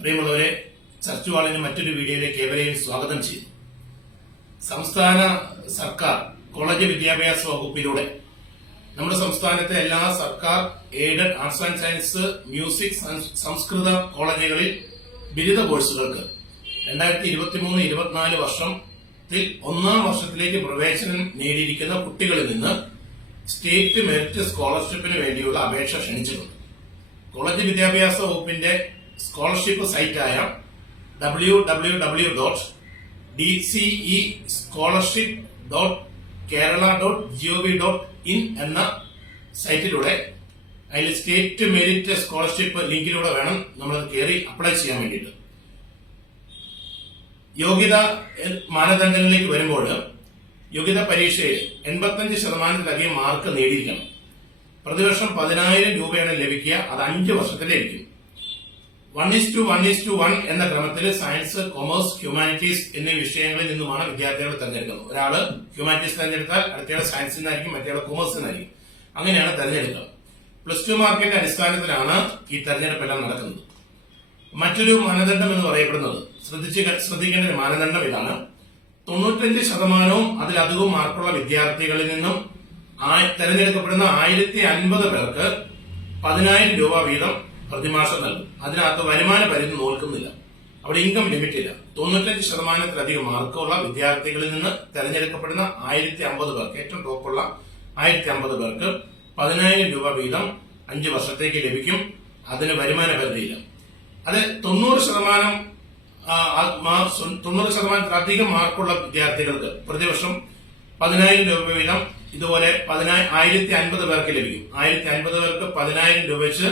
പ്രിയമുള്ളവരെ, ചർച്ച് വാളിന് മറ്റൊരു വീഡിയോയിലേക്ക് ഏവരെയും സ്വാഗതം ചെയ്യുന്നു. സംസ്ഥാന സർക്കാർ കോളേജ് വിദ്യാഭ്യാസ വകുപ്പിലൂടെ നമ്മുടെ സംസ്ഥാനത്തെ എല്ലാ സർക്കാർ aided arts and science, music, സംസ്കൃത കോളേജുകളിൽ ബിരുദ കോഴ്സുകൾക്ക് 2023-24 വർഷത്തിൽ ഒന്നാം വർഷത്തിലേക്ക് പ്രവേശനം നേടിയിരിക്കുന്ന കുട്ടികളിൽ നിന്ന് സ്റ്റേറ്റ് മെറിറ്റ് സ്കോളർഷിപ്പിന് വേണ്ടിയുള്ള അപേക്ഷ ക്ഷണിച്ചിട്ടുണ്ട്. കോളേജ് വിദ്യാഭ്യാസ വകുപ്പിന്റെ സ്കോളർഷിപ്പ് സൈറ്റായ www.dcescholarship.kerala.gov.in എന്ന സൈറ്റിലൂടെ അതിൽ സ്റ്റേറ്റ് മെറിറ്റ് സ്കോളർഷിപ്പ് ലിങ്കിലൂടെ വേണം നമ്മൾ കയറി അപ്ലൈ ചെയ്യാൻ വേണ്ടിയിട്ട്. യോഗ്യത മാനദണ്ഡങ്ങളിലേക്ക് വരുമ്പോൾ യോഗ്യത പരീക്ഷയിൽ 85% മാർക്ക് നേടിയിരിക്കണം. പ്രതിവർഷം 10,000 രൂപയാണ് ലഭിക്കുക. അത് 5 വർഷത്തിൽ ലഭിക്കും. 1:1:1 എന്ന ക്രമത്തിൽ സയൻസ്, കൊമേഴ്സ്, ഹ്യൂമാനിറ്റീസ് എന്നീ വിഷയങ്ങളിൽ നിന്നുമാണ് വിദ്യാർത്ഥികളെ തെരഞ്ഞെടുക്കുന്നത്. ഒരാള് ഹ്യൂമാനിറ്റീസ് തെരഞ്ഞെടുത്താൽ അടുത്തയാൾ സയൻസിൽ നിന്നായിരിക്കും, മറ്റേയാൾ കൊമേഴ്സിൽ നിന്നായിരിക്കും. അങ്ങനെയാണ് തെരഞ്ഞെടുക്കുക. +2 മാർക്കിന്റെ അടിസ്ഥാനത്തിലാണ് ഈ തെരഞ്ഞെടുപ്പെല്ലാം നടക്കുന്നത്. മറ്റൊരു മാനദണ്ഡം എന്ന് പറയപ്പെടുന്നത്, ശ്രദ്ധിക്കേണ്ട ഒരു മാനദണ്ഡം ഇതാണ്: 95% അതിലധികവും മാർക്കുള്ള വിദ്യാർത്ഥികളിൽ നിന്നും തെരഞ്ഞെടുക്കപ്പെടുന്ന 1050 പേർക്ക് 10,000 രൂപ വീതം പ്രതിമാസം നൽകും. അതിനകത്ത് വരുമാന പരിധി നോക്കുന്നില്ല, അവിടെ ഇൻകം ലിമിറ്റ് ഇല്ല. 95%-ലധികം മാർക്കുള്ള വിദ്യാർത്ഥികളിൽ നിന്ന് തെരഞ്ഞെടുക്കപ്പെടുന്ന 1050 പേർക്ക്, ഏറ്റവും ടോപ്പുള്ള 1050 പേർക്ക് 10,000 രൂപ വീതം 5 വർഷത്തേക്ക് ലഭിക്കും. അതിന് വരുമാന പരിധിയില്ല. അത് 90%-ലധികം മാർക്കുള്ള വിദ്യാർത്ഥികൾക്ക് പ്രതിവർഷം 10,000 രൂപ വീതം ഇതുപോലെ 1050 പേർക്ക് ലഭിക്കും. 1050 പേർക്ക് 10,000 രൂപ വെച്ച്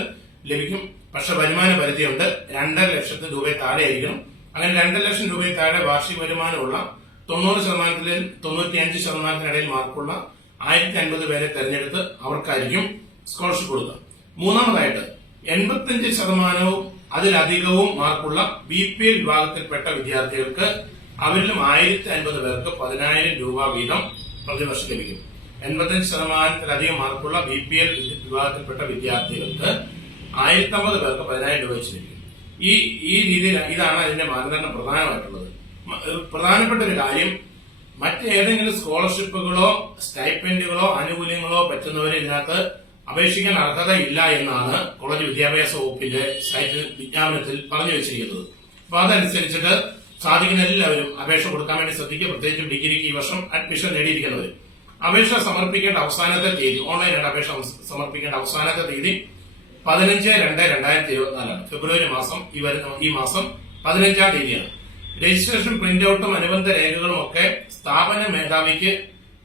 ലഭിക്കും. പക്ഷെ വരുമാന പരിധിയുണ്ട്. 2.5 ലക്ഷം രൂപ താഴെ ആയിരിക്കണം. അങ്ങനെ 2 ലക്ഷം രൂപ താഴെ വാർഷിക വരുമാനമുള്ള 90%-95%-ഇടയിൽ മാർക്കുള്ള 1050 പേരെ തെരഞ്ഞെടുത്ത് അവർക്കായിരിക്കും സ്കോളർഷിപ്പ് കൊടുക്കുക. മൂന്നാമതായിട്ട് 85% അതിലധികവും മാർക്കുള്ള BPL വിഭാഗത്തിൽപ്പെട്ട വിദ്യാർത്ഥികൾക്ക് അവരിലും 1050 പേർക്ക് 10,000 രൂപ വീതം പ്രതിവർഷം ലഭിക്കും. 85%-ലധികം മാർക്കുള്ള BPL വിഭാഗത്തിൽപ്പെട്ട വിദ്യാർത്ഥികൾക്ക് 1050 പേർക്ക് 10,000 രൂപ വെച്ച് ലഭിക്കും. ഈ രീതിയിൽ ഇതാണ് അതിന്റെ മാനദണ്ഡം പ്രധാനമായിട്ടുള്ളത്. പ്രധാനപ്പെട്ട ഒരു കാര്യം, മറ്റേതെങ്കിലും സ്കോളർഷിപ്പുകളോ സ്റ്റൈപ്പൻഡുകളോ ആനുകൂല്യങ്ങളോ പറ്റുന്നവരെ ഇതിനകത്ത് അപേക്ഷിക്കാൻ അർഹതയില്ല എന്നാണ് കോളേജ് വിദ്യാഭ്യാസ വകുപ്പിന്റെ സൈറ്റിൽ വിജ്ഞാപനത്തിൽ പറഞ്ഞു വെച്ചിരിക്കുന്നത്. അപ്പൊ അതനുസരിച്ചിട്ട് സാധിക്കുന്ന എല്ലാവരും അപേക്ഷ കൊടുക്കാൻ വേണ്ടി ശ്രദ്ധിക്കുക. പ്രത്യേകിച്ചും ഡിഗ്രിക്ക് ഈ വർഷം അഡ്മിഷൻ നേടിയിരിക്കുന്നവർ. അപേക്ഷ സമർപ്പിക്കേണ്ട അവസാനത്തെ തീയതി, ഓൺലൈനായിട്ട് അപേക്ഷ സമർപ്പിക്കേണ്ട അവസാനത്തെ തീയതി 15/2/2024 ഫെബ്രുവരി മാസം, ഈ മാസം 15-ാം തീയതിയാണ്. രജിസ്ട്രേഷൻ പ്രിന്റ് ഔട്ടും അനുബന്ധ രേഖകളും ഒക്കെ സ്ഥാപന മേധാവിക്ക്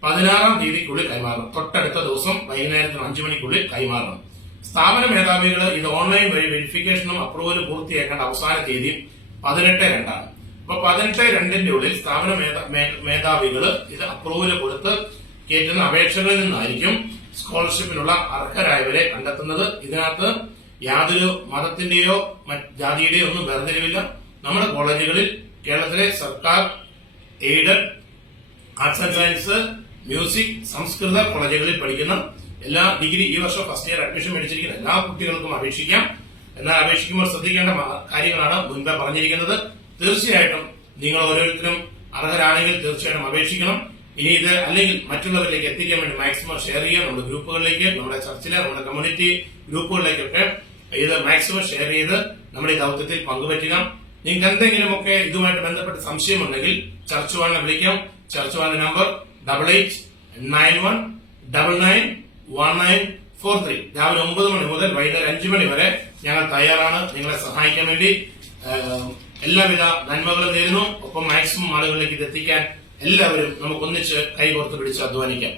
16-ാം തീയതിക്കുള്ളിൽ കൈമാറണം. തൊട്ടടുത്ത ദിവസം വൈകുന്നേരത്തിന് 5 മണിക്കുള്ളിൽ കൈമാറണം. സ്ഥാപന മേധാവികൾ ഇത് ഓൺലൈൻ വഴി വെരിഫിക്കേഷനും അപ്രൂവലും പൂർത്തിയാക്കേണ്ട അവസാന തീയതി 18/2 അപ്പൊ 18/2 ഉള്ളിൽ സ്ഥാപന മേധാവികൾ ഇത് അപ്രൂവല് കൊടുത്ത് കയറ്റുന്ന അപേക്ഷകളിൽ നിന്നായിരിക്കും സ്കോളർഷിപ്പിനുള്ള അർഹരായവരെ കണ്ടെത്തുന്നത്. ഇതിനകത്ത് യാതൊരു മതത്തിന്റെയോ ജാതിയുടെയോ ഒന്നും വേർതിരിവില്ല. നമ്മുടെ കോളേജുകളിൽ, കേരളത്തിലെ സർക്കാർ aided arts and science, music, സംസ്കൃത കോളേജുകളിൽ പഠിക്കുന്ന എല്ലാ ഡിഗ്രി ഈ വർഷം ഫസ്റ്റ് ഇയർ അഡ്മിഷൻ മേടിച്ചിരിക്കുന്ന എല്ലാ കുട്ടികൾക്കും അപേക്ഷിക്കാം. എന്നാൽ അപേക്ഷിക്കുമ്പോൾ ശ്രദ്ധിക്കേണ്ട കാര്യങ്ങളാണ് മുൻപേ പറഞ്ഞിരിക്കുന്നത്. തീർച്ചയായിട്ടും നിങ്ങൾ ഓരോരുത്തരും അർഹരാണെങ്കിൽ തീർച്ചയായിട്ടും അപേക്ഷിക്കണം. ഇനി ഇത് അല്ലെങ്കിൽ മറ്റുള്ളവരിലേക്ക് എത്തിക്കാൻ വേണ്ടി മാക്സിമം ഷെയർ ചെയ്യുക. നമ്മുടെ ഗ്രൂപ്പുകളിലേക്ക്, നമ്മുടെ ചർച്ചിലെ, നമ്മുടെ കമ്മ്യൂണിറ്റി ഗ്രൂപ്പുകളിലേക്കൊക്കെ ഇത് മാക്സിമം ഷെയർ ചെയ്ത് നമ്മുടെ ഈ ദൌത്യത്തിൽ പങ്കുപറ്റുക. നിങ്ങൾക്ക് എന്തെങ്കിലുമൊക്കെ ഇതുമായിട്ട് ബന്ധപ്പെട്ട് സംശയമുണ്ടെങ്കിൽ ചർച്ച് വാളിനെ വിളിക്കാം. ചർച്ച് വാളിന്റെ നമ്പർ 8891991943. രാവിലെ 9 മണി മുതൽ വൈകുന്നേരം 5 മണി വരെ ഞങ്ങൾ തയ്യാറാണ് നിങ്ങളെ സഹായിക്കാൻ വേണ്ടി. എല്ലാവിധ നന്മകളും നേരുന്നു. ഒപ്പം മാക്സിമം ആളുകളിലേക്ക് ഇത് എത്തിക്കാൻ എല്ലാവരും നമുക്കൊന്നിച്ച് കൈകോർത്ത് പിടിച്ച് അധ്വാനിക്കാം.